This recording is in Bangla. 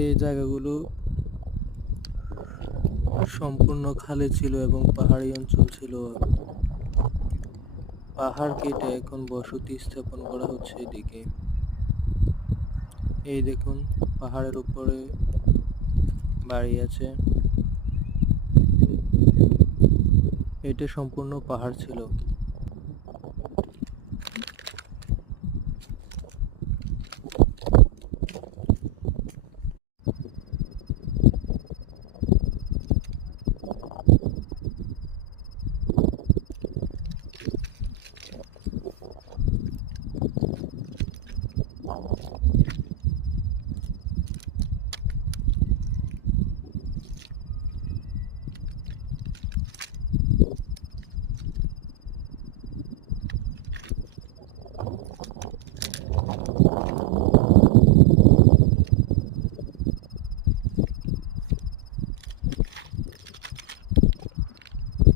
এই জায়গাগুলো সম্পূর্ণ খালি ছিল এবং পাহাড়ি অঞ্চল ছিল। পাহাড় কেটে এখন বসতি স্থাপন করা হচ্ছে এদিকে। এই দেখুন, পাহাড়ের উপরে বাড়ি আছে। এটা সম্পূর্ণ পাহাড় ছিল।